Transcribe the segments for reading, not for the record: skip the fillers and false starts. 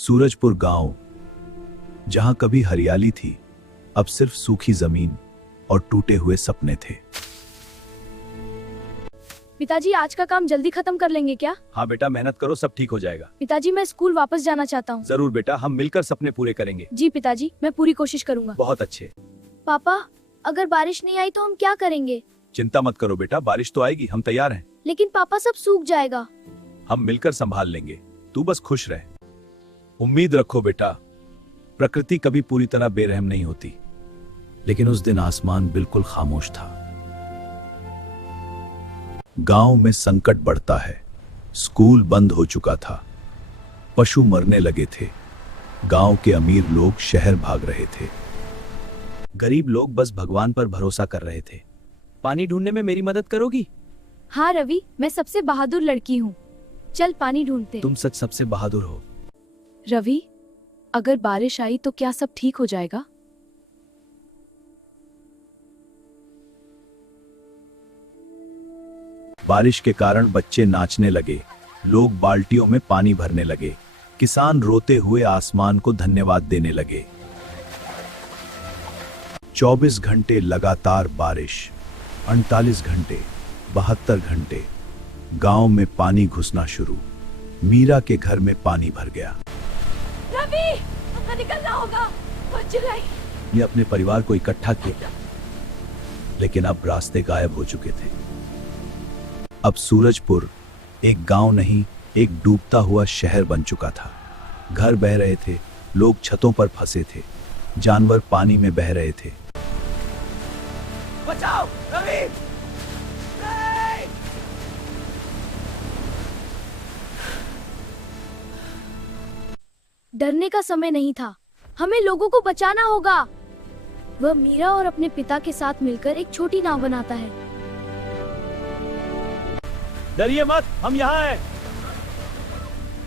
सूरजपुर गांव, जहां कभी हरियाली थी, अब सिर्फ सूखी जमीन और टूटे हुए सपने थे। पिताजी, आज का काम जल्दी खत्म कर लेंगे क्या? हाँ बेटा, मेहनत करो, सब ठीक हो जाएगा। पिताजी, मैं स्कूल वापस जाना चाहता हूँ। जरूर बेटा, हम मिलकर सपने पूरे करेंगे। जी पिताजी, मैं पूरी कोशिश करूँगा। बहुत अच्छे। पापा, अगर बारिश नहीं आई तो हम क्या करेंगे? चिंता मत करो बेटा, बारिश तो आएगी, हम तैयार हैं। लेकिन पापा, सब सूख जाएगा। हम मिलकर संभाल लेंगे, तू बस खुश रह। उम्मीद रखो बेटा, प्रकृति कभी पूरी तरह बेरहम नहीं होती। लेकिन उस दिन आसमान बिल्कुल खामोश था। गांव में संकट बढ़ता है। स्कूल बंद हो चुका था, पशु मरने लगे थे, गांव के अमीर लोग शहर भाग रहे थे, गरीब लोग बस भगवान पर भरोसा कर रहे थे। पानी ढूंढने में मेरी मदद करोगी? हाँ रवि, मैं सबसे बहादुर लड़की हूँ। चल पानी ढूंढते। तुम सच सबसे बहादुर हो। रवि, अगर बारिश आई तो क्या सब ठीक हो जाएगा? बारिश के कारण बच्चे नाचने लगे, लोग बाल्टियों में पानी भरने लगे, किसान रोते हुए आसमान को धन्यवाद देने लगे। 24 घंटे लगातार बारिश, 48 घंटे, 72 घंटे, गांव में पानी घुसना शुरू। मीरा के घर में पानी भर गया। रवि, हमें निकलना होगा। ये अपने परिवार को इकट्ठा किया, लेकिन अब रास्ते गायब हो चुके थे। अब सूरजपुर एक गांव नहीं, एक डूबता हुआ शहर बन चुका था। घर बह रहे थे, लोग छतों पर फंसे थे, जानवर पानी में बह रहे थे। बचाओ रवि! डरने का समय नहीं था, हमें लोगों को बचाना होगा। वह मीरा और अपने पिता के साथ मिलकर एक छोटी नाव बनाता है। डरिए मत, हम यहाँ हैं।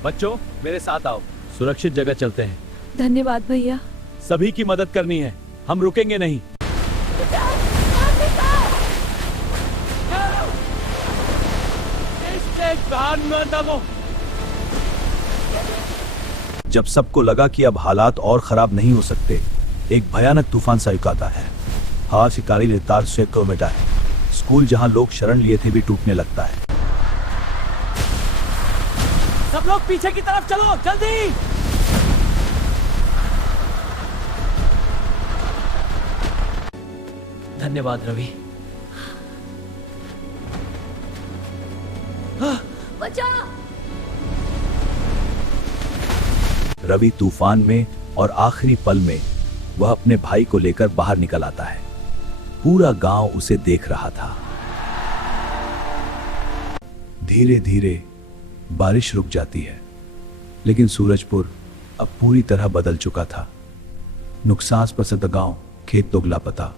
बच्चों, मेरे साथ आओ, सुरक्षित जगह चलते हैं। धन्यवाद भैया। सभी की मदद करनी है, हम रुकेंगे नहीं। जब सबको लगा कि अब हालात और खराब नहीं हो सकते, एक भयानक तूफान सयुकाता है। हाँ, शिकारी रफ्तार से किलोमीटर है। स्कूल जहां लोग शरण लिए थे भी टूटने लगता है। सब लोग पीछे की तरफ चलो, जल्दी! धन्यवाद रवि। बचा! रवि तूफान में और आखिरी पल में वह अपने भाई को लेकर बाहर निकल आता है। पूरा गांव उसे देख रहा था। धीरे धीरे बारिश रुक जाती है, लेकिन सूरजपुर अब पूरी तरह बदल चुका था। नुकसान पसंद गांव, खेत दोगला पता।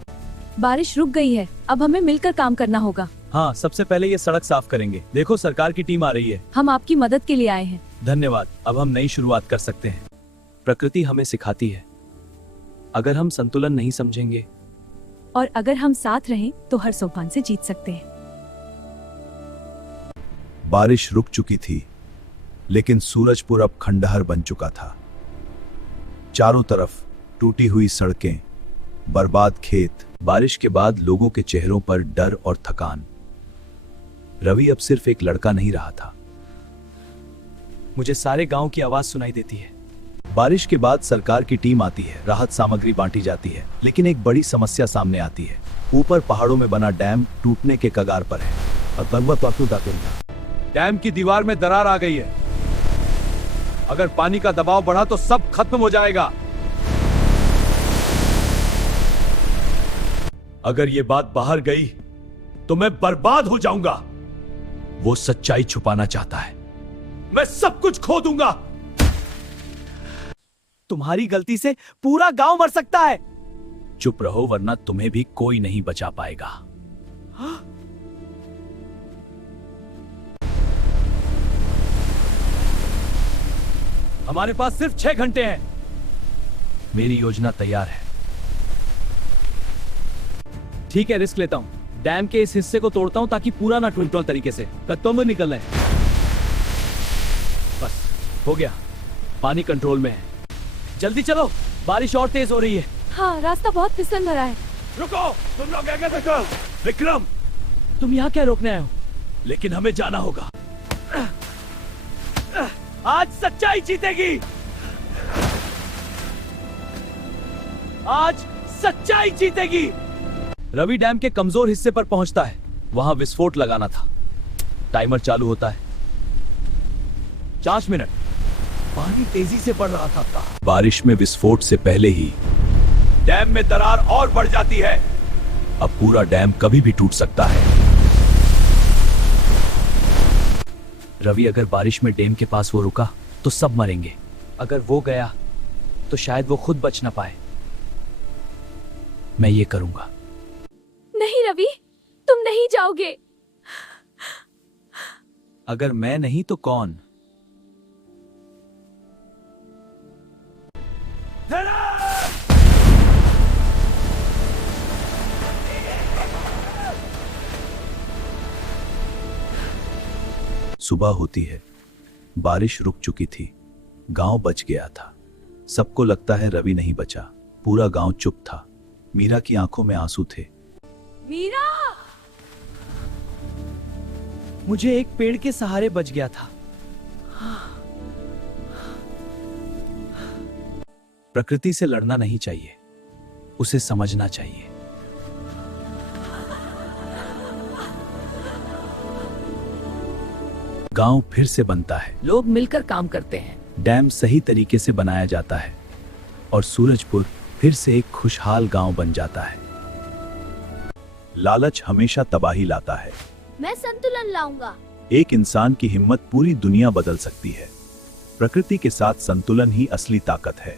बारिश रुक गई है, अब हमें मिलकर काम करना होगा। हाँ, सबसे पहले ये सड़क साफ करेंगे। देखो, सरकार की टीम आ रही है। हम आपकी मदद के लिए आए हैं। धन्यवाद, अब हम नई शुरुआत कर सकते हैं। प्रकृति हमें सिखाती है, अगर हम संतुलन नहीं समझेंगे और अगर हम साथ रहें तो हर सोपान से जीत सकते हैं। बारिश रुक चुकी थी, लेकिन सूरजपुर अब खंडहर बन चुका था। चारों तरफ टूटी हुई सड़कें, बर्बाद खेत। बारिश के बाद लोगों के चेहरों पर डर और थकान। रवि अब सिर्फ एक लड़का नहीं रहा था। मुझे सारे गांव की आवाज सुनाई देती है। बारिश के बाद सरकार की टीम आती है, राहत सामग्री बांटी जाती है, लेकिन एक बड़ी समस्या सामने आती है। ऊपर पहाड़ों में बना डैम टूटने के कगार पर है और डैम की दीवार में दरार आ गई है। अगर पानी का दबाव बढ़ा तो सब खत्म हो जाएगा। अगर ये बात बाहर गई तो मैं बर्बाद हो जाऊंगा। वो सच्चाई छुपाना चाहता है, मैं सब कुछ खो दूंगा। तुम्हारी गलती से पूरा गांव मर सकता है। चुप रहो, वरना तुम्हें भी कोई नहीं बचा पाएगा। हमारे पास सिर्फ 6 घंटे हैं। मेरी योजना तैयार है। ठीक है, रिस्क लेता हूं। डैम के इस हिस्से को तोड़ता हूं ताकि पूरा ना टूटे तरीके से। कत्तों में निकलना है। बस हो गया। पानी कंट्रोल में है। जल्दी चलो, बारिश और तेज हो रही है। हाँ, रास्ता बहुत फिसल भरा है। रुको, तुम लोग आगे देखो। विक्रम, तुम यहाँ क्या रोकने आए हो? लेकिन हमें जाना होगा। आज सच्चाई जीतेगी। आज सच्चाई जीतेगी। रवि डैम के कमजोर हिस्से पर पहुंचता है। वहां विस्फोट लगाना था। टाइमर चालू होता है। 5 मिनट। पानी तेजी से बढ़ रहा था। बारिश में विस्फोट से पहले ही डैम में दरार और बढ़ जाती है। अब पूरा डैम कभी भी टूट सकता है। रवि, अगर बारिश में डैम के पास वो रुका तो सब मरेंगे। अगर वो गया तो शायद वो खुद बच ना पाए। मैं ये करूंगा। नहीं रवि, तुम नहीं जाओगे। अगर मैं नहीं तो कौन? सुबह होती है। बारिश रुक चुकी थी। गांव बच गया था। सबको लगता है रवि नहीं बचा। पूरा गांव चुप था। मीरा की आंखों में आंसू थे। मीरा! मुझे एक पेड़ के सहारे बच गया था। प्रकृति से लड़ना नहीं चाहिए, उसे समझना चाहिए। गांव फिर से बनता है। लोग मिलकर काम करते हैं। डैम सही तरीके से बनाया जाता है और सूरजपुर फिर से एक खुशहाल गांव बन जाता है। लालच हमेशा तबाही लाता है। मैं संतुलन लाऊंगा। एक इंसान की हिम्मत पूरी दुनिया बदल सकती है। प्रकृति के साथ संतुलन ही असली ताकत है।